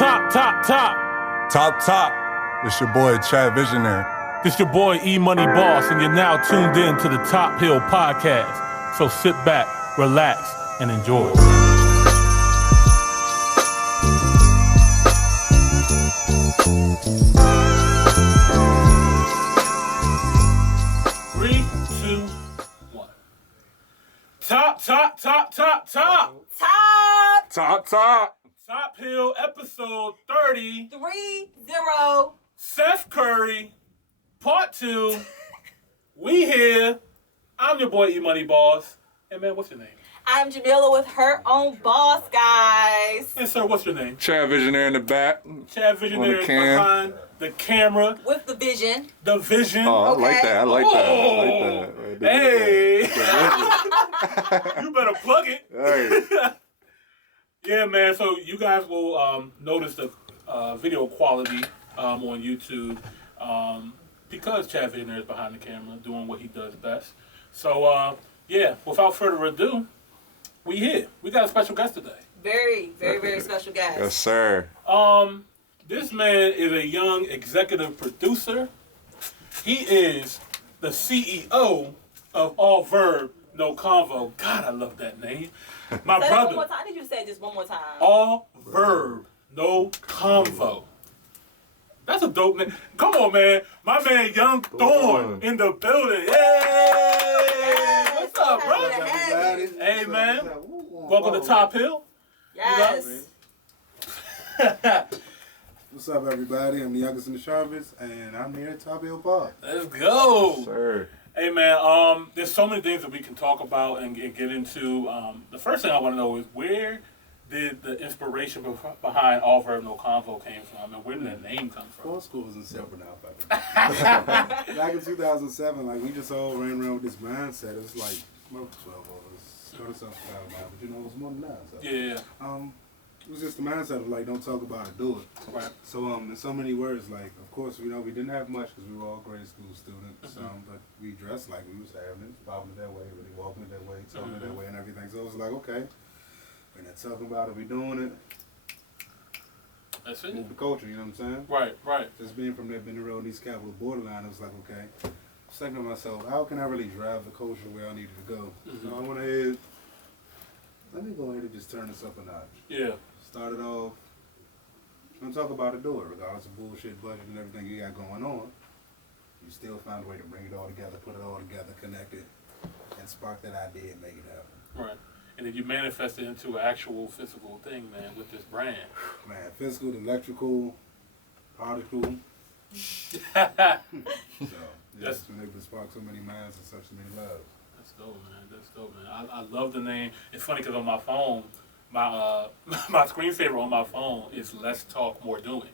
Top. This your boy, Chad Visionary. This your boy, E-Money Boss, and you're now tuned in to the Top Hill Podcast. So sit back, relax, and enjoy. Three, two, one. Top. Top Hill, episode 30. 3-0. Seth Curry, part 2. We here. I'm your boy, E-Money Boss. And man, what's your name? I'm Jamila with her own boss, guys. And sir, what's your name? Chad Visionary in the back. Chad Visionary behind the camera. With the vision. The vision. Oh, Okay. I like that. Hey. You better plug it. Hey. Yeah, man. So you guys will notice the video quality on YouTube because Chad Visionary is behind the camera doing what he does best. So, yeah, without further ado, we here. We got a special guest today. Very special guys. Yes, sir. This man is a young executive producer. He is the CEO of All VERB, No CONVO. God, I love that name. My Say it brother. one more time. I need you to say it just one more time. All VERB, No CONVO. That's a dope name. Come on, man. My man, Young THORN in the building. Yay! What's up, bro? Hey, man. Welcome to Top Hill. Yes. What's up, everybody? I'm the youngest in the sharpest, and I'm here at Top Hill Park. Let's go. Yes, sir. Hey, man. There's so many things that we can talk about and get into. The first thing I want to know is where did the inspiration behind All VERB No CONVO came from, and where did that name come from? All schools in separate now, back in 2007, like we just all ran around with this mindset. It was like 12 of us, 30 something now, but you know it was more than that. So. Yeah. It was just the mindset of like don't talk about it, do it. Right. So in so many words, like of course we didn't have much because we were all grade school students, but we dressed like we was having it, bobbing it that way, really walking it that way, talking it that way, and everything. So it was like okay. We're not talking about it, we doing it. That's it. Move the culture, you know what I'm saying? Right. Just being from there, been around East Capitol borderline, it was like, okay. I was thinking to myself, how can I really drive the culture where I needed to go? So I went ahead, let me go ahead and just turn this up a notch. Yeah. Started off, don't talk about it, do it. Regardless of bullshit, budget, and everything you got going on, you still find a way to bring it all together, put it all together, connect it, and spark that idea and make it happen. Right. And then you manifest it into an actual physical thing, man, with this brand. Man, physical, electrical, particle. So, that's been able to spark so many minds and such many lives. That's dope, man. I love the name. It's funny because on my phone, my my screensaver on my phone is less talk, more doing.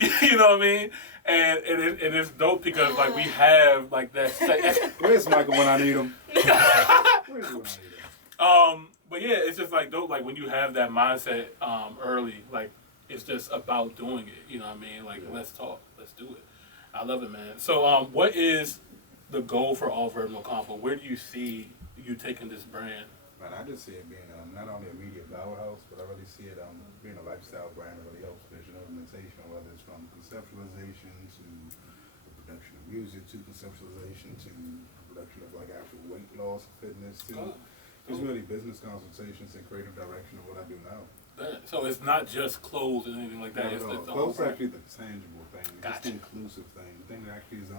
You know what I mean? And it's dope because like we have like that. Where's Michael when I need him? Where's he when I need him? But yeah, it's just like dope. Like when you have that mindset early, like it's just about doing it. You know what I mean? Like let's talk, let's do it. I love it, man. So what is the goal for All VERB No CONVO? Where do you see you taking this brand? Man, I just see it being not only a media powerhouse, but I really see it being a lifestyle brand that really helps vision implementation, whether it's from conceptualization to the production of music, to conceptualization to the production of like actual weight loss, fitness, to just really business consultations and creative direction of what I do now. So it's not just clothes and anything like that. It's the clothes are actually the tangible thing, Gotcha. just the inclusive thing. The thing that actually is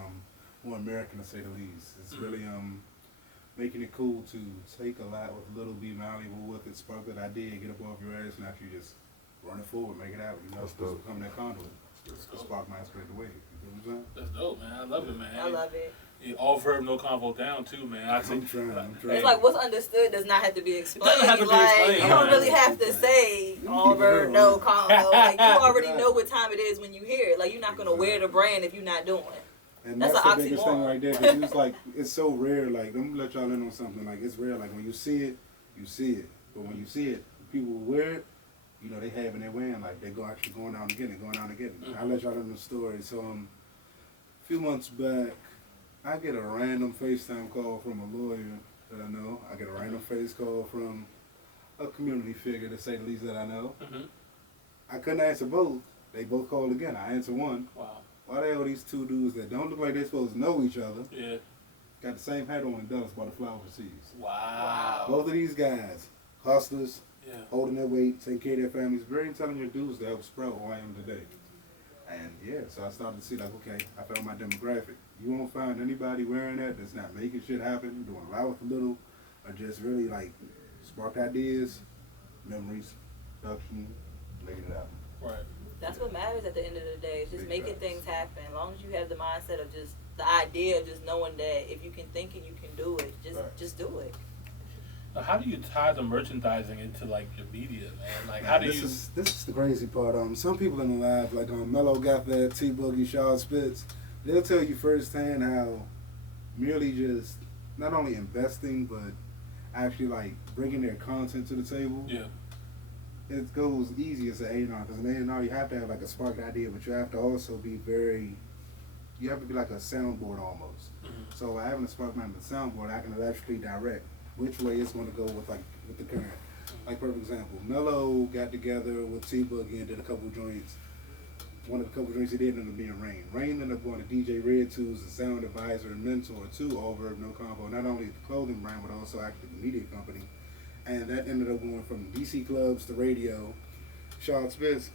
more American to say the least. It's really making it cool to take a lot with little, be malleable with it, spark that idea, get up off your ass, and actually just run it forward, make it happen. You know, it's supposed to become that conduit. The spark might spread the wave. You know what I'm saying? That's dope, man. I love it, man. I love it. Yeah, All VERB No CONVO down too, man. I'm trying. It's like what's understood does not have to be explained. Doesn't have to be like explained, you don't right. really have to say All VERB No CONVO. Like you already know what time it is when you hear it. Like you're not gonna wear the brand if you're not doing it. And That's that's an the biggest oxymoron. thing right there, because it's like, it's so rare, like, let me let y'all in on something, like, it's rare, like, when you see it, you see it, but when you see it, people who wear it, you know, they have it, they're wearing, like, they go actually going out and getting it, I'll let y'all in the story. So, a few months back, I get a random FaceTime call from a lawyer that I know, I get a random face call from a community figure, to say the least, that I know, I couldn't answer both. They both called again. I answered one. Wow. Why the hell these two dudes that don't look like they're supposed to know each other Yeah. got the same hat on in Dallas by the fly overseas? Wow. Both of these guys, hustlers, Yeah. holding their weight, taking care of their families, very intelligent dudes that help sprout who I am today. And yeah, so I started to see like, okay, I found my demographic. You won't find anybody wearing that that's not making shit happen, doing a lot with a little, or just really like spark ideas, memories, production, making it out. Right. That's what matters at the end of the day. It's just Big making facts. things happen. As long as you have the mindset of just the idea of just knowing that if you can think it, you can do it. Just do it. Now, how do you tie the merchandising into like your media, man? Like, how do this you? This is the crazy part. Some people in the live, like Mello got that, T Boogie, Shaw Spitz, they'll tell you firsthand how merely just not only investing but actually like bringing their content to the table. Yeah. It goes easy as an A&R, because an A&R you have to have like a spark idea, but you have to also be you have to be like a soundboard almost. Mm-hmm. So by having a spark mind with the soundboard, I can electrically direct which way it's going to go with the current. Like for example, Mello got together with T Boogie and did a couple joints. One of the couple joints he did ended up being Rain. Rain ended up going to DJ Red 2's a sound advisor and mentor to all VERB, no CONVO, not only the clothing brand but also actually the media company. And that ended up going from DC clubs to radio. Shaw Spitz,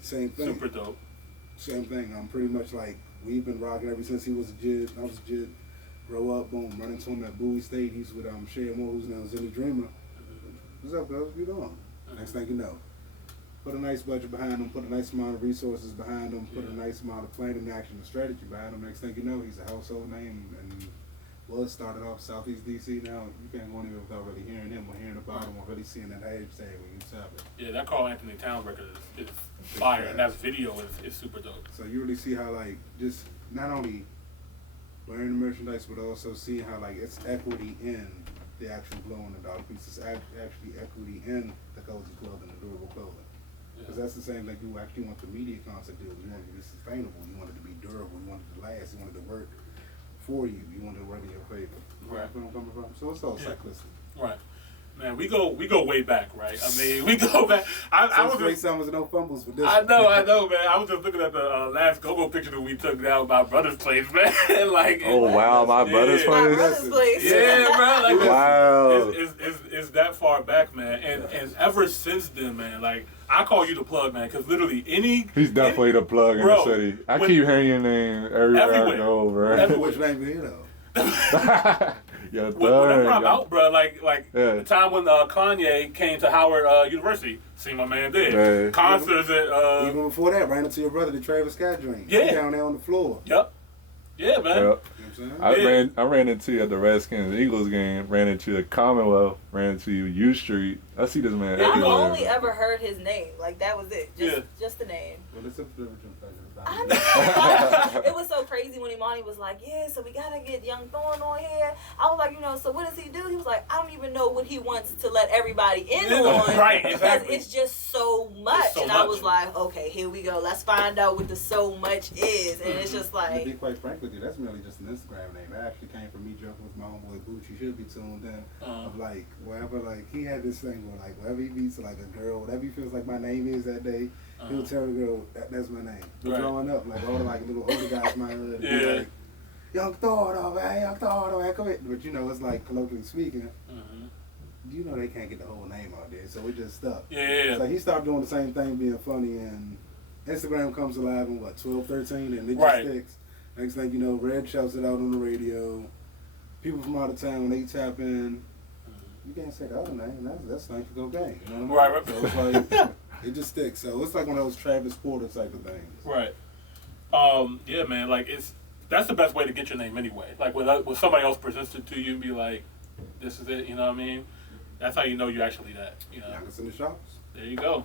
same thing. Super dope. Same thing. I'm pretty much like, we've been rocking ever since he was a jit. I was a jit. Grow up, boom, run into him at Bowie State. He's with Shay Moore, who's now Zilly Dreamer. What's up, girls? What you doing? Next thing you know, put a nice budget behind him, put a nice amount of resources behind him, put a nice amount of planning, action, and strategy behind him. Next thing you know, he's a household name and was started off Southeast DC. Now you can't go anywhere without really hearing him or hearing about him or really seeing that hashtag when you tap it. Yeah, that Carl Anthony Towns record is fire, and that video is super dope. So you really see how like just not only wearing the merchandise, but also seeing how like it's equity in the actual glow in the dollar piece. It's actually equity in the cozy clothing, the durable clothing. Because that's the same like you actually want the media concept to do. You want it to be sustainable. You want it to be durable. You want it to last. You want it to work for you. You want it to work in your favor. Right. Where I'm coming from. So it's all cyclistic. Right. Man, we go way back, right? I mean, we go back. I was great just, summers and no fumbles for this. I know, man. I was just looking at the last go-go picture that we took down my brother's place, man. Like, Oh wow, my brother's Yeah. My place. brother's place. yeah, bro. Like, Wow. it's that far back, man. And ever since then, man, like I call you the plug, man, because literally He's definitely the plug in Bro, the city. I when- keep hearing your name everywhere I Everywhere. go, bro. Everywhere. Which name you know? Yeah, Whenever I'm third. out, bro, like Yeah. the time when Kanye came to Howard University, see my man there. Yeah. Concerts at Even before that, ran into your brother, the Travis Scott joint. Yeah. Down there on the floor. Yep. Yeah, man. Yep. You know what I'm saying? I ran into you at the Redskins Eagles game, ran into the Commonwealth, ran into you U Street. I see this man Yeah, I've everywhere. only ever heard his name. Like that was it. Just the name. Well, it's a privilege and pleasure. I know. It was so crazy when Imani was like, yeah, so we gotta get Young Thorn on here. I was like, so what does he do? He was like, I don't even know what he wants to let everybody in on. Right, Because exactly. it's just so much. so and I much. was like, okay, here we go. Let's find out what the so much is. And it's just To like, be quite frank with you, that's merely just an Instagram name. It actually came from me joking with my homeboy Booch. You should be tuned in. Of like, wherever, like, he had this thing where, like, wherever he meets, like, a girl, whatever he feels like my name is that day, he'll tell the girl, that's my name. But Right. growing up, like, all the, like, little older guys in my hood, Yeah. be like, Young Thor, oh, man, Young Thor, oh, man, come here. But, it's like, colloquially speaking, they can't get the whole name out there, so it just stuck. Yeah. So he started doing the same thing, being funny, and Instagram comes alive in 12, 13, and it just Right. sticks. Next thing you know, Red shouts it out on the radio. People from out of town, they tap in. You can't say the other name. That's nice for go gang. You know what I mean? Right. So it's like it just sticks. So it's like one of those Travis Porter type of things. Right. Yeah, man. Like that's the best way to get your name anyway. Like when somebody else presents it to you and be like, "This is it." You know what I mean? That's how you know you're actually that. You know. Youngest in the shops. There you go.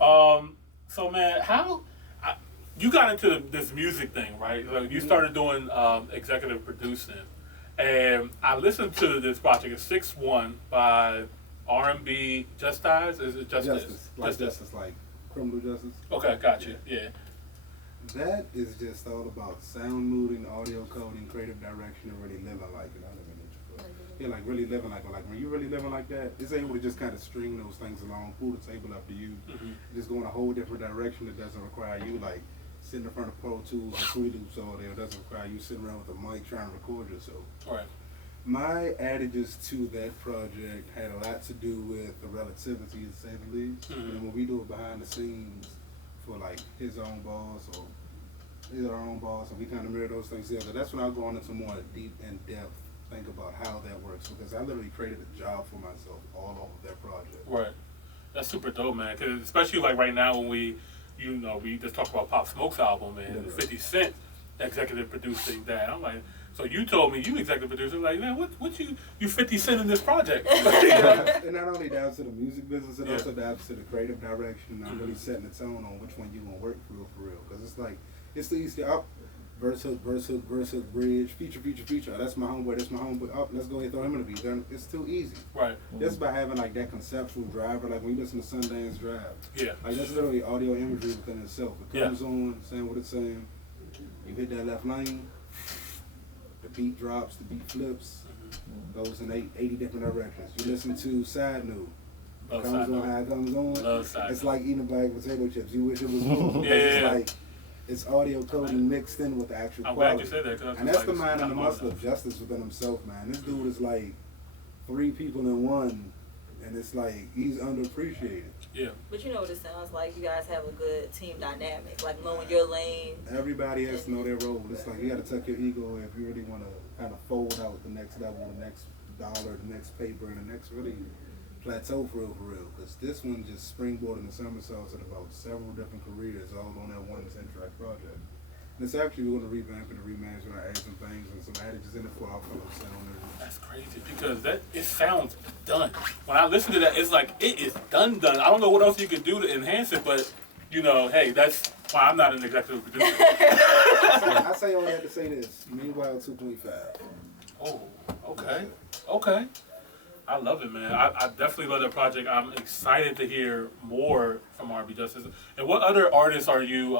So man, you got into this music thing, right? Like you started doing executive producing, and I listened to this project. It's 6-1 by R&B Justice. Is it Justice? Justice, like criminal justice. Okay, got you. Yeah. That is just all about sound mooding, audio coding, creative direction, and really living like it. I live in it. Yeah, like really living like when you really living like that, it's able to just kind of string those things along, pull the table up to you, just go in a whole different direction that doesn't require you like sitting in front of Pro Tools or Fruity Loops all day. It doesn't require you sitting around with a mic trying to record yourself. Right. My adages to that project had a lot to do with the relativity, to say the least. And when we do it behind the scenes for like his own boss or our own boss, and we kind of mirror those things together, that's when I'll go on into more deep and depth think about how that works, because I literally created a job for myself all over that project. Right. That's super dope, man. Cause especially like right now when we just talked about Pop Smoke's album and 50 Cent executive producing that. I'm like, so you told me you executive producer. Like, man, what you 50 Cent in this project? It not only dives to the music business, it also dives to the creative direction. I'm really setting the tone on which one you gonna work for real. Because it's like, it's the easy up, verse hook, bridge, feature. That's my homeboy. Up, let's go ahead and throw him in the beat. Then it's too easy. Right. Just by having like that conceptual driver, like when you listen to Sundance Drive. Yeah. Like that's literally audio imagery within itself. It comes on, saying what it's saying. You hit that left lane. The beat drops, the beat flips, goes in 80 different directions. You listen to Side Note. It comes on how it comes on. It's like eating a bag of potato chips. You wish it was more. It's like, it's audio coding mixed in with the actual quality. Glad you said that. And that's the mind and the muscle of justice within himself, man. This dude is like 3 people in one, and it's like, he's underappreciated. Yeah. But you know what it sounds like? You guys have a good team dynamic, like knowing your lane. Everybody has to know their role. It's like you got to tuck your ego if you really want to kind of fold out the next level, the next dollar, the next paper, and the next really plateau for real. Because this one just springboarded and somersaults at about several different careers all on that one 10-track project. And it's actually, we're going to revamp it and remanage and add some things and some adages in it for our fellow sounders. That's crazy because it sounds done. When I listen to that, it's like it is done. I don't know what else you could do to enhance it, but you know, hey, that's why I'm not an executive producer. I say all that to say this. Meanwhile, 2.5. Oh, okay. I love it, man. I definitely love that project. I'm excited to hear more from R&B Justice. And what other artists are you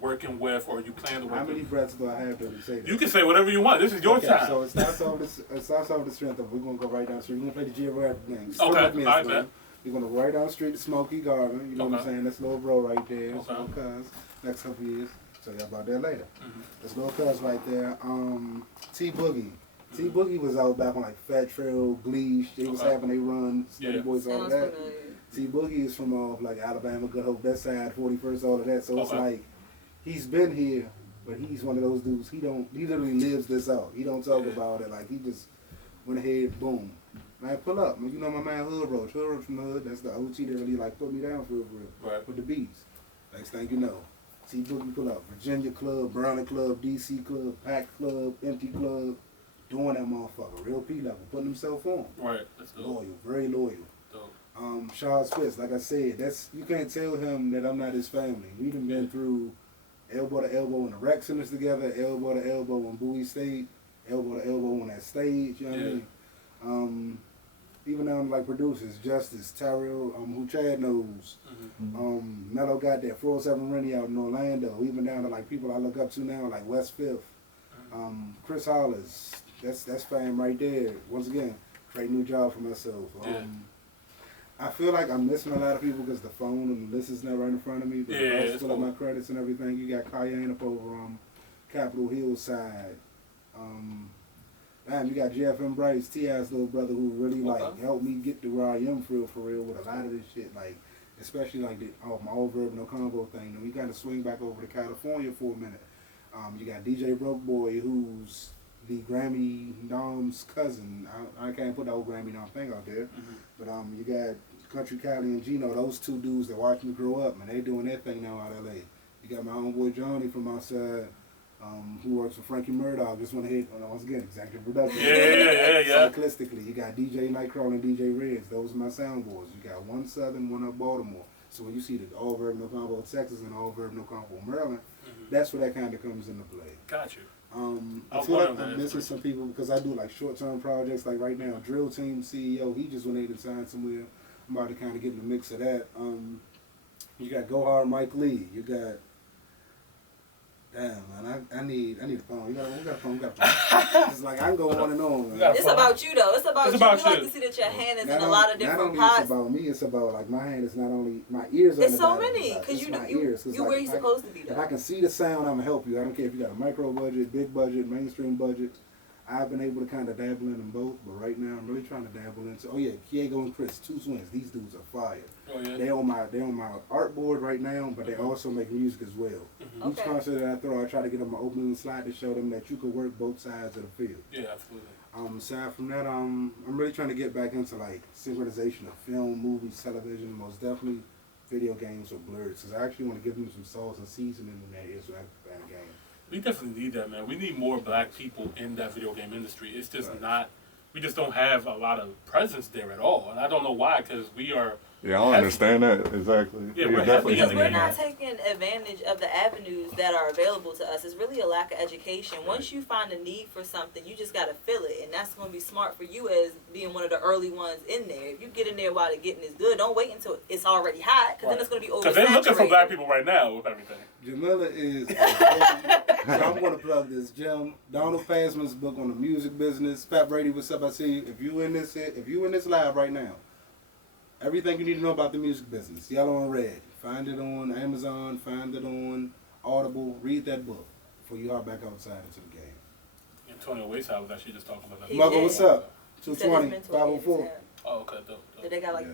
working with, or you plan to work with? How many breaths do I have to say that? You can say whatever you want. This is your time. So it starts off with the strength of, we're going to go right down the street. We're going to play the geographic thing. Okay, all right, man. We're going to go right down the street to Smokey Garden. You know what I'm saying? That's little bro right there. Okay. Little cuz. Next couple years. Tell you about that later. That's little cuz right there. T Boogie. T Boogie was out back on like Fat Trail, Gleesh. They was having they run, Steady Boys, all of that. T Boogie is from off like Alabama, Good Hope, that side, 41st, all of that. So it's like, he's been here, but he's one of those dudes, he literally lives this out. He don't talk about it, like he just went ahead, boom. Man, pull up. You know my man Hood Roach from the hood, that's the OG that really like put me down for real, right. With the beats. Next thing you know, T Boogie pull up. Virginia Club, Browning Club, DC Club, Pack Club, Empty Club, doing that motherfucker, real P level, putting himself on. Right, that's dope. Loyal, very loyal. Dope. Charles Fitz, like I said, you can't tell him that I'm not his family. We done been through elbow to elbow in the rec centers together, elbow to elbow on Bowie State, elbow to elbow on that stage, you know what I mean? Even down to like producers, Justice, Tyrell, who Chad knows. Mello got that 407 Rennie out in Orlando, even down to like people I look up to now, like West Fifth. Chris Hollis, that's fame right there. Once again, great new job for myself. I feel like I'm missing a lot of people because the phone and the list is not right in front of me. But I still have my credits and everything. You got Cayenne up over Capitol Hill side. You got Jeff and Bryce, T.I.'s little brother, who really like helped me get to where I am for real with a lot of this shit. Like, especially like my old VERB no CONVO thing. And we kind of swing back over to California for a minute. You got DJ Broke Boy, who's the Grammy Dom's cousin. I can't put the old Grammy Dom thing out there. But you got Country Cali and Gino, those two dudes that watched me grow up, and they doing their thing now out of LA. You got my homeboy Johnny from outside, who works for Frankie Murdoch. Just want to hit, once again, executive production. Cyclistically, you got DJ Nightcrawler and DJ Reds. Those are my sound boys. You got one Southern, one up Baltimore. So when you see the all VERB no CONVO Texas and all VERB no CONVO Maryland, that's where that kind of comes into play. Got you. I feel like I'm missing some people because I do like short-term projects. Like right now, Drill Team CEO, he just went ahead and signed somewhere. I'm about to kind of get in the mix of that. You got Go Hard Mike Lee. You got Damn, man, I need a phone. We got a phone. It's like I can go on and on. Man. It's about you though. It's about you. We like to see that your hand is in a lot of different pots. pots. Not only it's about me, it's about like my hand is not only my ears. It's so many because you where you supposed to be though. If I can see the sound, I'm gonna help you. I don't care if you got a micro budget, big budget, mainstream budget. I've been able to kind of dabble in them both, but right now I'm really trying to dabble into. Oh yeah, Kiego and Chris, two twins. These dudes are fire. Oh yeah. They on my art board right now, but they also make music as well. Each concert that I throw, I try to get them an opening slide to show them that you can work both sides of the field. Yeah, absolutely. Aside from that, I'm really trying to get back into like synchronization of film, movies, television, most definitely video games or blurs, because I actually want to give them some sauce and seasoning in that so I can play a game. We definitely need that, man. We need more black people in that video game industry. It's just not, we just don't have a lot of presence there at all. And I don't know why, because we are. Yeah, I don't understand that exactly. Yeah, we're definitely because we're not taking advantage of the avenues that are available to us. It's really a lack of education. Once you find a need for something, you just got to fill it. And that's going to be smart for you as being one of the early ones in there. If you get in there while the getting is good, don't wait until it's already hot, because then it's going to be oversaturated. Because they're looking for black people right now with everything. Jamila is, so I'm going to plug this. Jim, Donald Fassman's book on the music business. Pat Brady, what's up? I see you. If you in this live right now, everything you need to know about the music business, Yellow and Red. Find it on Amazon, find it on Audible. Read that book before you are back outside into the game. Antonio Wayside was actually just talking about that. Mugga, what's up? 220, 504. Oh, okay, dope. Did they got like,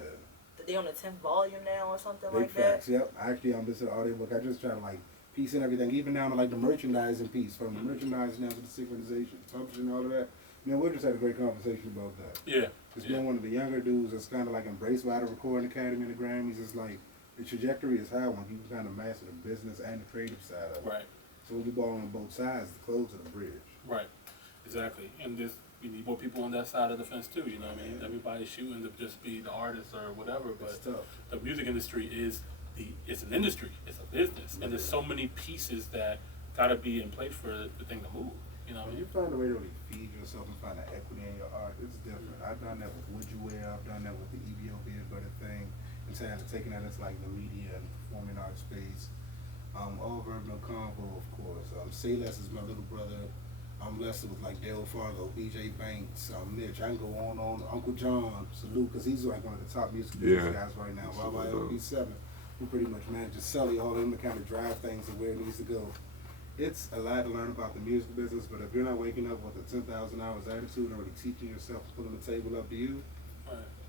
they on the 10th volume now or something Big like facts, that? Yep. Actually, I'm listening to the audiobook. I just try to like piece in everything, even down to like the merchandising piece, from the merchandise now to the synchronization, publishing, all of that. Man, we just had a great conversation about that. Yeah. Just being one of the younger dudes that's kind of like embraced by the Recording Academy and the Grammys. It's like the trajectory is high when you can kind of master the business and the creative side of it. Right. So when you ball on both sides, the close of the bridge. Right. Exactly. And this, we need more people on that side of the fence too. You know what I mean? Everybody's shooting to just be the artist or whatever, but It's tough. the music industry is it's an industry. It's a business, and there's so many pieces that got to be in place for the thing to move. You know what I When you mean? find a way to really feed yourself and find an equity in your art, it's different. I've done that with Would You Wear, I've done that with the Ethiopia Butter thing, and taking that as like the media and performing art space. All VERB, no CONVO, of course. Say Less is my little brother. Lester with like Dale Fargo, BJ Banks, Mitch. I can go on. Uncle John, salute, because he's like one of the top music guys right now. Rabbi LB7, who pretty much manages Sully, all of them to kind of drive things to where it needs to go. It's a lot to learn about the music business, but if you're not waking up with a 10,000 hours attitude and really teaching yourself and pulling the table up to you,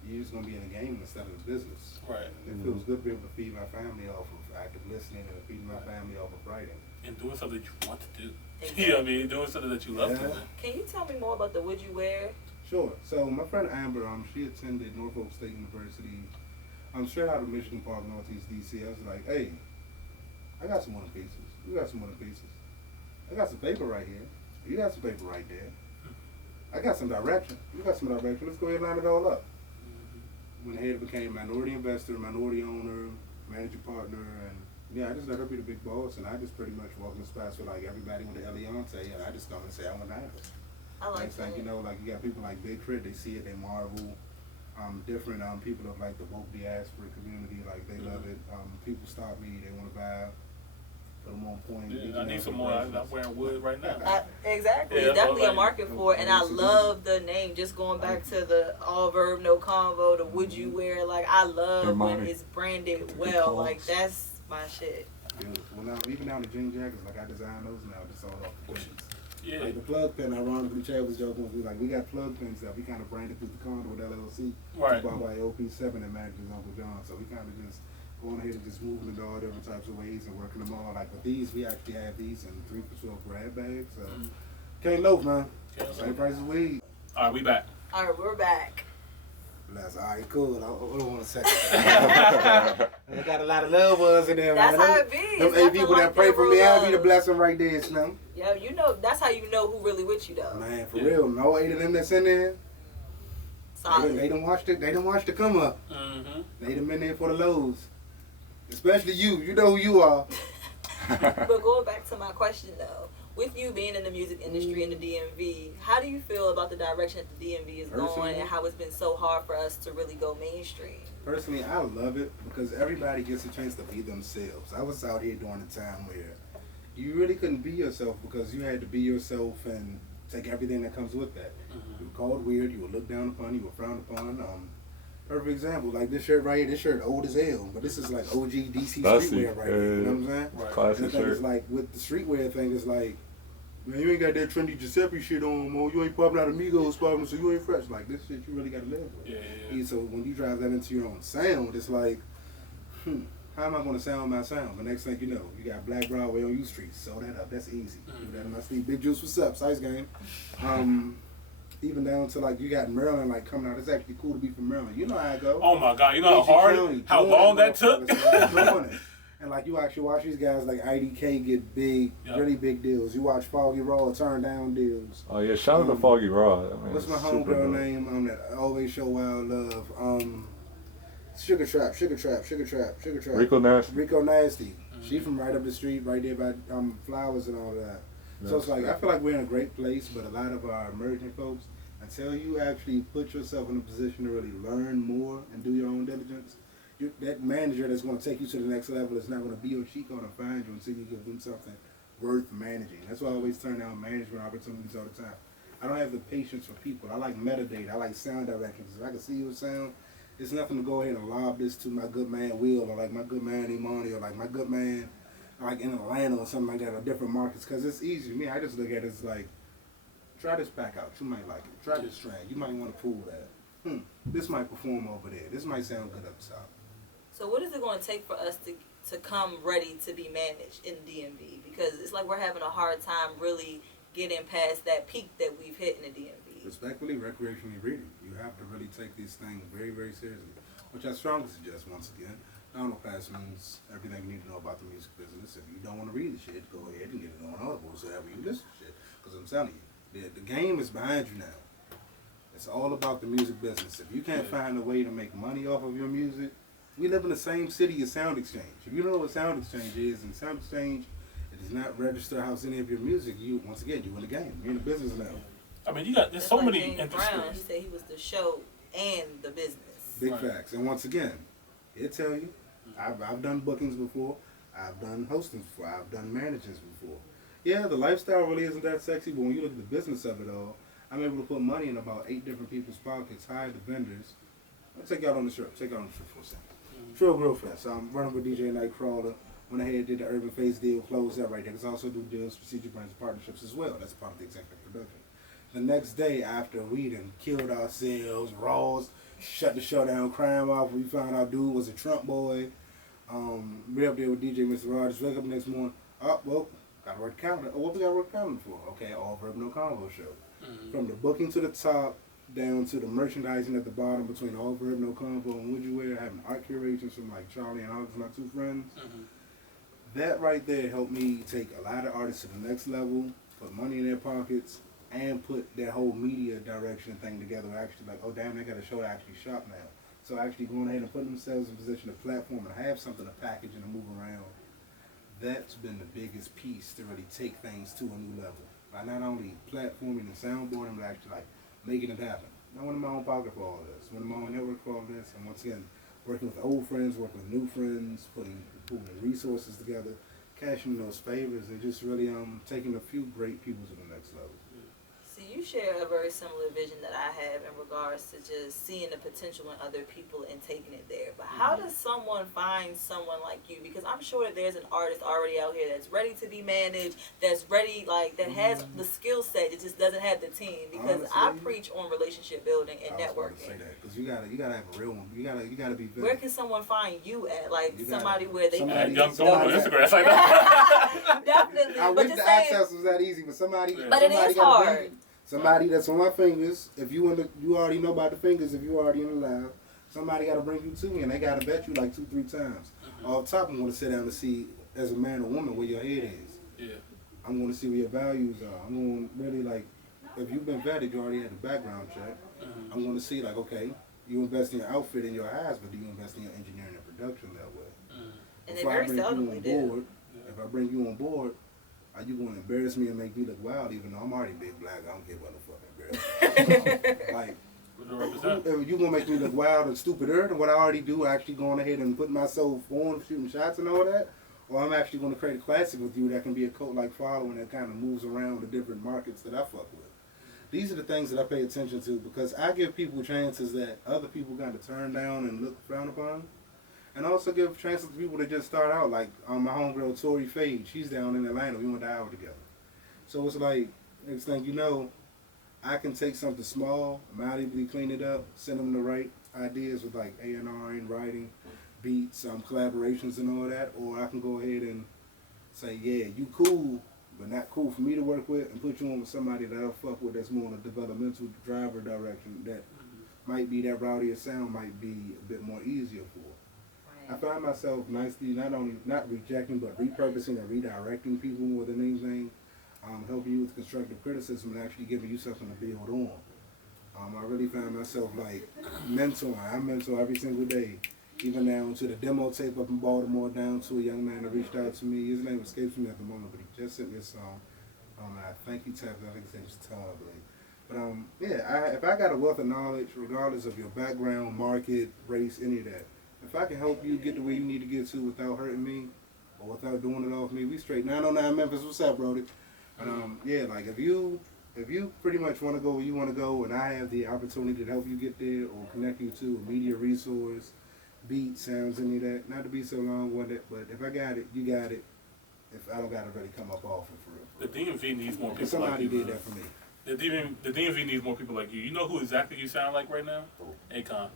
you're just going to be in the game instead of the business. Right. It feels good to be able to feed my family off of active listening and feeding my family off of writing. And doing something that you want to do. Exactly. You know what I mean? Doing something that you love doing. Can you tell me more about the Would You Wear? Sure. So my friend Amber, she attended Norfolk State University. Straight out of Michigan Park, Northeast DC. I was like, hey, I got some one pieces. You got some one pieces. I got some paper right here. You got some paper right there. I got some direction. You got some direction. Let's go ahead and line it all up. Went ahead and became minority investor, minority owner, managing partner, and yeah, I just let her be the big boss, and I just pretty much walk in the spots with like everybody with the Eliante, and I just come and say I want to have it. I like Next thing you know, like you got people like Big Crit, they see it, they marvel. Different people of like the woke diaspora community, like they love it. People stop me, they want to buy. Put them on point. Yeah, I need some more. I'm not wearing wood right now. Exactly. Yeah, It's definitely like, a market for it, and I love the name. Just going back to the all VERB, no CONVO, the Would You Wear. Like, I love when it's branded well. Like, that's my shit. Beautiful. Well, now, even down the jean jackets, like I design those now, just all off the pins. Yeah. Like the plug pin, ironically, Chad was joking with me, like we got plug pins that we kind of branded through the condo with LLC. Right. Bought by OP7 and manages Uncle John. So we kind of just going ahead and just moving into all different types of ways and working them all. Like with these, we actually have these in 3 for 12 grab bags. So can't loaf, man. Same price as weed. All right, we back. All right, we're back. That's all right, cool. Hold on a second. I got a lot of loved ones in there, That's man. how it be. Them It's 8 nothing people like that pray that for real me, I'll be the love. blessing right there, Slim. Yeah, you know, that's how you know who really with you, though. Man, for real, no 8 of them that's in there. Solid. They don't watch the come up. Mm-hmm. They done been there for the lows. Especially you. You know who you are. But going back to my question, though, with you being in the music industry in the DMV, how do you feel about the direction that the DMV is going and how it's been so hard for us to really go mainstream? Personally, I love it because everybody gets a chance to be themselves. I was out here during the time where you really couldn't be yourself because you had to be yourself and take everything that comes with that. You were called weird, you were looked down upon, you were frowned upon. Perfect example, like this shirt right here, this shirt old as hell, but this is like OG DC streetwear right here, you know what I'm saying? Right. Classic And the thing shirt. is like, with the streetwear thing, it's like, man, you ain't got that trendy Giuseppe shit on, mo. You ain't popping out Amigos popping, so you ain't fresh. Like, this shit you really gotta live with. Yeah. So when you drive that into your own sound, it's like, how am I gonna sound my sound? But next thing you know, you got Black Broadway on U Street. Sew that up. That's easy. Do that in my sleep. Big Juice, what's up? Size game. Even down to like you got Maryland like coming out. It's actually cool to be from Maryland. You know how I go. Oh my God, you know how hard, how long that took? And like you actually watch these guys like IDK get big, really big deals. You watch Foggy Raw turn down deals. Oh yeah, shout out to Foggy Raw. I mean, What's my super homegirl dope. name? That always show wild love. Sugar Trap. Rico Nasty. Rico Nasty. She from right up the street, right there by Flowers and all that. So it's like I feel like we're in a great place, but a lot of our emerging folks, until you actually put yourself in a position to really learn more and do your own diligence, that manager that's going to take you to the next level is not going to be your cheat code and find you until you give them something worth managing. That's why I always turn down management opportunities all the time. I don't have the patience for people. I like metadata. I like sound direction. If I can see your sound, it's nothing to go ahead and lob this to my good man Will or like my good man Imani or like my good man like in Atlanta or something like that or different markets because it's easy to me. I just look at it as like, try this back out. You might like it. Try this strand. You might want to pull that. This might perform over there. This might sound good up top. So what is it going to take for us to come ready to be managed in DMV? Because it's like we're having a hard time really getting past that peak that we've hit in the DMV. Respectfully, recreationally reading. You have to really take these things very, very seriously, which I strongly suggest once again. Download Pass means everything you need to know about the music business. If you don't want to read the shit, go ahead and get it on Audible so that way you listen to shit. Because I'm telling you, the game is behind you now. It's all about the music business. If you can't find a way to make money off of your music, we live in the same city as Sound Exchange. If you don't know what Sound Exchange is, and Sound Exchange, it does not register house any of your music. You once again, you in the game. You're in the business now. I mean, there's That's so like many James Brown. He industries. said he was the show and the business. Big facts. And once again, he'll tell you, I've done bookings before, I've done hostings before, I've done managers before. Yeah, the lifestyle really isn't that sexy, but when you look at the business of it all, I'm able to put money in about 8 different people's pockets, hire the vendors. I'll take y'all on the trip. Take y'all on the trip for a second. Trill Grill Fest. I'm running with DJ Nightcrawler. Went ahead and did the Urban Face deal, closed that right there. Because I also do deals, strategic brands, and partnerships as well. That's part of the executive production. The next day after we done killed ourselves, Raws, shut the show down, crime off, we found out dude was a Trump boy. We up there with DJ Mr. Rogers. Wake up the next morning. Oh, well, gotta work the calendar. Oh, what we gotta work the calendar for? Okay, all VERB, no CONVO show. From the booking to the top, down to the merchandising at the bottom between all VERB, no CONVO and Would You Wear, having art curations from like Charlie and Alex, my 2 friends. That right there helped me take a lot of artists to the next level, put money in their pockets, and put their whole media direction thing together. Actually, like, oh damn, they got a show to actually shop now. So actually going ahead and putting themselves in position to platform and have something to package and to move around. That's been the biggest piece to really take things to a new level. By not only platforming and soundboarding, but actually like making it happen. I went in my own pocket for all this. Went in my own network for all this. And once again, working with old friends, working with new friends, putting resources together, cashing those favors, and just really taking a few great people to the next level. So you share a very similar vision that I have in regards to just seeing the potential in other people and taking it there. But how does someone find someone like you? Because I'm sure that there's an artist already out here that's ready to be managed, that's ready, like, that has the skill set, it just doesn't have the team. Because I preach on relationship building and networking. Say that because you gotta have a real one. You gotta be. Where can someone find you at? Like somebody where they Young can Thorn on Instagram. It's like that. definitely. I But wish just the saying, access was that easy, but somebody. but it is hard. Somebody that's on my fingers. If you already know about the fingers. If you already in the lab, somebody got to bring you to me, and they got to vet you like 2-3 times. Off top, I'm going to sit down and see, as a man or woman, where your head is. Yeah. I'm going to see where your values are. I'm going to really like, if you've been vetted, you already had the background check. I'm going to see like, okay, you invest in your outfit and your eyes, but do you invest in your engineering and production that way? And they very seldomly do. If I bring you on board, are you going to embarrass me and make me look wild, even though I'm already big black? I don't care about no fucking embarrassment. Like, if you going to make me look wild and stupider than what I already do, actually going ahead and putting myself on, shooting shots and all that? or I'm actually going to create a classic with you that can be a cult-like following that kind of moves around the different markets that I fuck with. These are the things that I pay attention to because I give people chances that other people got to turn down and look frown upon. And I also give chances to people that just start out, like my homegirl Tori Fade. She's down in Atlanta. We went to Iowa together. So it's like, next thing you know, I can take something small, malleably clean it up, send them the right ideas with like A&R and writing, beats, collaborations and all that. Or I can go ahead and say, yeah, you cool, but not cool for me to work with, and put you on with somebody that I'll fuck with that's more in a developmental driver direction that might be that rowdier sound might be a bit more easier for. I find myself nicely not rejecting but repurposing and redirecting people more than anything, helping you with constructive criticism and actually giving you something to build on. I really find myself like mentoring. I mentor every single day, even down to the demo tape up in Baltimore, down to a young man that reached out to me. His name escapes me at the moment, but he just sent me a song. I think he tapped, I think his name is Tom, I believe. But yeah, if I got a wealth of knowledge, regardless of your background, market, race, any of that, if I can help you get to where you need to get to without hurting me or without doing it off me, we straight. 909 Memphis, what's up, Brody? Yeah, like if you pretty much want to go where you want to go, and I have the opportunity to help you get there or connect you to a media resource, beat, sounds, any of that. Not to be so long-winded, but if I got it, you got it. If I don't got to really come up off it for real. The DMV needs more people somebody like you. Did that for me. The DMV needs more people like you. You know who exactly you sound like right now? Akon.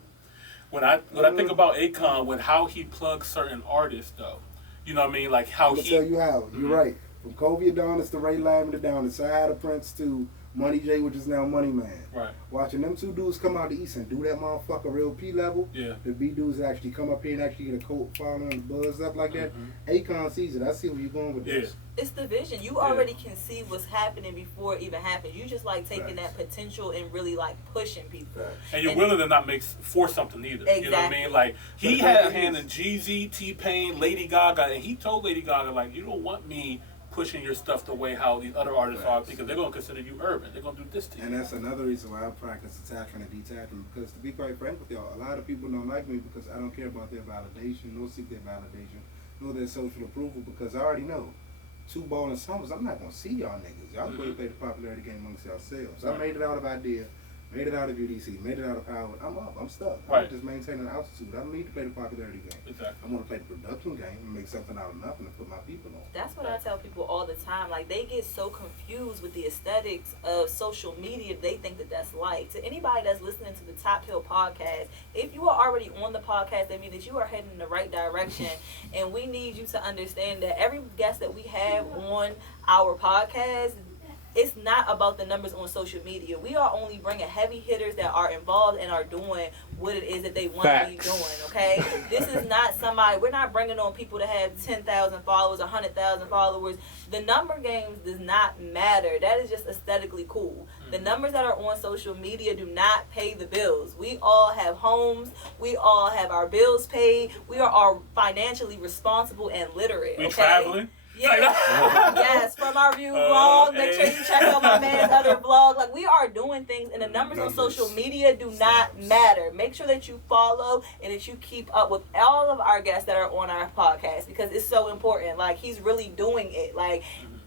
When I think about Akon, with how he plugs certain artists, though, you know what I mean? Like how I'm gonna tell you how. You're right. From Kobe Adonis to Ray Lavender down to Sahara Prince to Money J, which is now Money Man. Right. Watching them two dudes come out the East and do that motherfucker real P level. Yeah. The B dudes actually come up here and actually get a cult following and buzz up like that. Akon sees it. I see where you're going with this. It's the vision. You already can see what's happening before it even happens. You just like taking that potential and really like pushing people. And you're willing to not force something either. Exactly. You know what I mean? Like he had a hand in Jeezy, T-Pain, Lady Gaga, and he told Lady Gaga like, you don't want me pushing your stuff the way how these other artists are because they're going to consider you urban. They're going to do this to you. And that's another reason why I practice attachment and detachment, because to be quite frank with y'all, a lot of people don't like me because I don't care about their validation, nor seek their validation, nor their social approval, because I already know 2 Ball and Summers, I'm not going to see y'all niggas. Y'all go play the popularity game amongst yourselves. I made it out of idea, made it out of UDC, made it out of Howard. I'm up. I'm stuck. I'm just maintaining altitude. I don't need to play the popularity game. Exactly. I'm going to play the production game and make something out of nothing and put my people on. That's what I tell people all the time. Like, they get so confused with the aesthetics of social media. They think that that's light. To anybody that's listening to the Top Hill podcast, if you are already on the podcast, that means that you are heading in the right direction. And we need you to understand that every guest that we have on our podcast, it's not about the numbers on social media. We are only bringing heavy hitters that are involved and are doing what it is that they want to be doing, okay? This is not somebody, we're not bringing on people that have 10,000 followers, 100,000 followers. The number games does not matter. That is just aesthetically cool. The numbers that are on social media do not pay the bills. We all have homes. We all have our bills paid. We are all financially responsible and literate, okay? We traveling. Yeah. Yes, from our view vlog. Make sure you check out my man's other vlog. Like, we are doing things, and the numbers on social media do not matter. Make sure that you follow and that you keep up with all of our guests that are on our podcast, because it's so important. Like, he's really doing it. Like,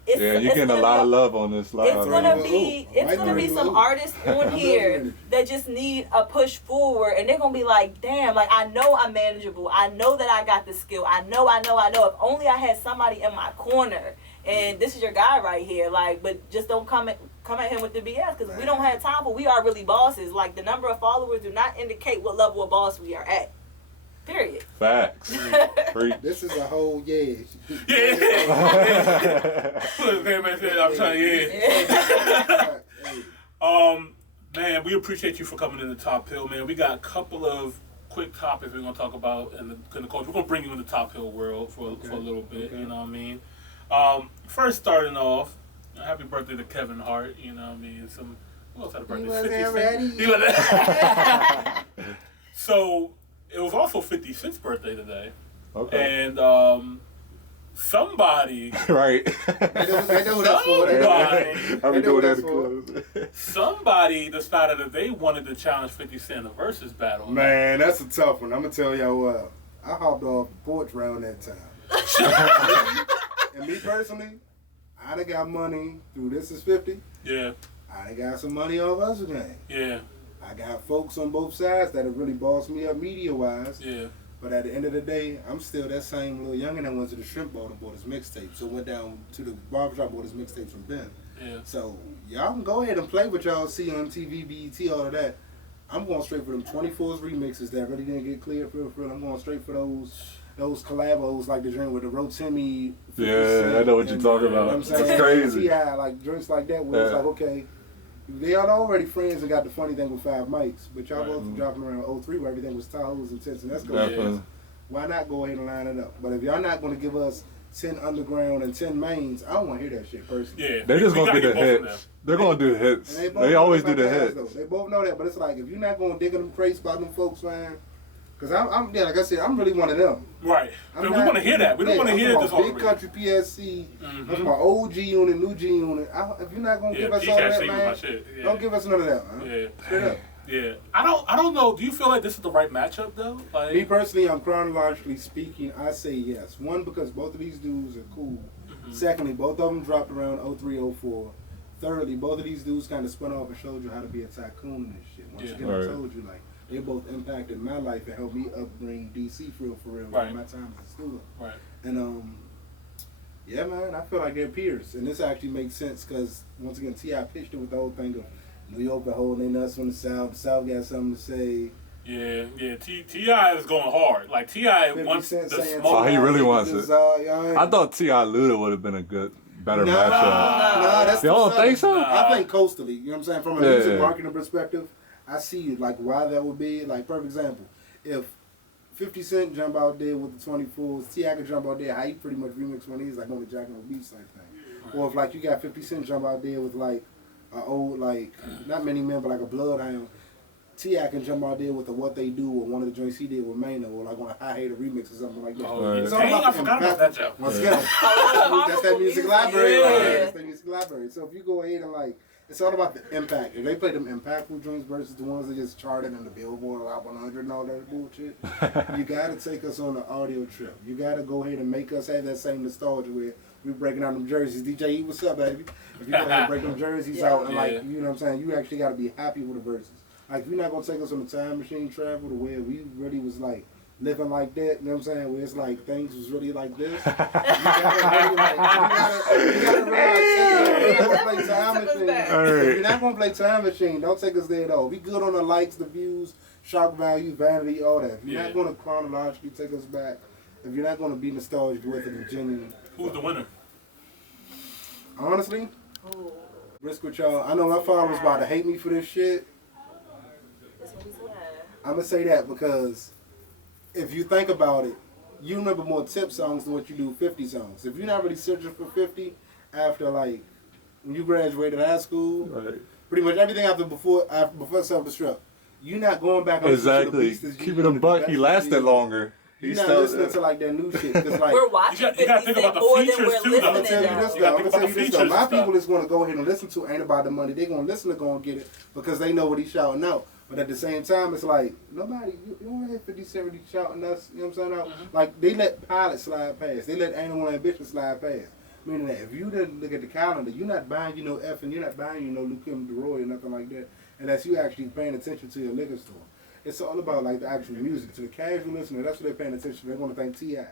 you're getting a lot of love on this live. It's gonna be some artists on here that just need a push forward, and they're gonna be like, damn, like, I know I'm manageable. I know that I got the skill. I know. If only I had somebody in my corner, and this is your guy right here. Like, but just don't come at him with the BS, because we don't have time for. We are really bosses. Like, the number of followers do not indicate what level of boss we are at. Period. Facts. This is a whole Yeah. I'm trying. Man, we appreciate you for coming in the Top Hill, man. We got a couple of quick topics we're gonna talk about in the culture. We're gonna bring you in the Top Hill world for a little bit. You know what I mean? First, starting off, happy birthday to Kevin Hart. You know what I mean? Who else had a birthday? 50 Cent. So. It was also 50 Cent's birthday today. Okay. And somebody... Right. Somebody decided that they wanted to challenge 50 Cent in a versus battle. Man, that's a tough one. I'm going to tell y'all what. I hopped off the porch around that time. And me personally, I done got money through This Is 50. Yeah. I done got some money off Hustle Gang. Yeah. I got folks on both sides that have really bossed me up media-wise. Yeah. But at the end of the day, I'm still that same little youngin' that went to the shrimp boat and bought his mixtape. So went down to the barbershop, bought his mixtape from Ben. Yeah. So y'all can go ahead and play what y'all see on TV, BET, all of that. I'm going straight for them 24's remixes that really didn't get cleared for real. I'm going straight for those collabos like the joint with the Rotimi. Yeah, I know what you're talking You know about. what I'm saying? It's crazy. T.I., like joints like that where it's like, okay, they are already friends and got the funny thing with 5 mics, but y'all both dropping around 03 where everything was Tahoes and Tents and Escalades. Why not go ahead and line it up? But if y'all not going to give us 10 underground and 10 mains, I don't want to hear that shit personally. Yeah. They're just We gonna gotta do the get both of hits. them. They're gonna do hits. And both They know always about do the their ass, hits. though. They both know that, but it's like if you're not going to dig in them crates about them folks, man. Because I'm like I said, I'm really one of them. Right. We want to hear that. We don't want to hear this big already. country PSC. I'm talking about OG unit, new G unit. If you're not gonna give us all that, man, don't give us none of that, man. Yeah. Straight up. Yeah. I don't know. Do you feel like this is the right matchup though? Like Me personally, I'm chronologically speaking, I say yes. One, because both of these dudes are cool. Secondly, both of them dropped around 03, 04. Thirdly, both of these dudes kind of spun off and showed you how to be a tycoon and this shit. Once again, I told you, like, they both impacted my life and helped me upbring DC for real, Right. my time as a student. Right. And, yeah, man, I feel like they're peers. And this actually makes sense because, once again, T.I. pitched it with the whole thing of New York been holding their nuts from the South got something to say. Yeah. T.I. is going hard. Like T.I. wants the smoke. Oh, he really wants it. I I thought T.I. Luda would have been a better matchup. Nah, that's Y'all don't think so? I think coastally, you know what I'm saying? From a music marketing perspective, I see like why that would be. Like, perfect example, if 50 Cent jump out there with the 24s, T.I. could jump out there, how he pretty much remix one of these, like on the Jack and the Beats type thing. Or if like you got 50 Cent jump out there with like an old, like, not Many Men, but like a Bloodhound, T.I. can jump out there with the What They Do or one of the joints he did with Mano or like on a High Hater remix or something like that. Oh, It's yeah. all Dang, about I forgot about that joke. Once again, that's that music library. Yeah. Right there. That's that music library. So if you go ahead and like, it's all about the impact. If they play them impactful joints versus the ones that just charted in the Billboard Hot 100 and all that bullshit, you gotta take us on an audio trip. You gotta go ahead and make us have that same nostalgia where we breaking out them jerseys. DJ E, what's up, baby? If you go ahead and break them jerseys out and like, you know what I'm saying, you actually gotta be happy with the verses. Like, if you're not gonna take us on the time machine travel to where we really was like living like that, you know what I'm saying? Where it's like things was really like this. You gotta play time machine. If you're not gonna play time machine, don't take us there at all. We good on the likes, the views, shock value, vanity, all that. If you're not gonna chronologically take us back, if you're not gonna be nostalgic with it and genuine. Who's the winner? Honestly, risk with y'all. I know my followers about to hate me for this shit. I'm gonna say that because if you think about it, you remember more Tip songs than what you do 50 songs. If you're not really searching for 50 after like when you graduated high school, pretty much everything before Self-Destruct, you're not going back on Exactly. Keeping him buck, he lasted longer. You're not listening to like that new shit. Cause like we're watching you gotta think about the more than features we're too, though. I'm gonna tell you this though. I'm gonna tell you this though. My features and people is gonna go ahead and listen to Ain't About the Money. They gonna listen to go and get it because they know what he's shouting out. But at the same time, it's like nobody. You don't hear 50 Cent shouting us. You know what I'm saying? Like they let Pilot slide past. They let Ain't No One Ambition slide past. Meaning that if you didn't look at the calendar, you're not buying you no F and you're not buying you no Lukim DeRoy or nothing like that. Unless you actually paying attention to your liquor store. It's all about like the actual music. To the casual listener, that's what they're paying attention to. They're gonna think T.I.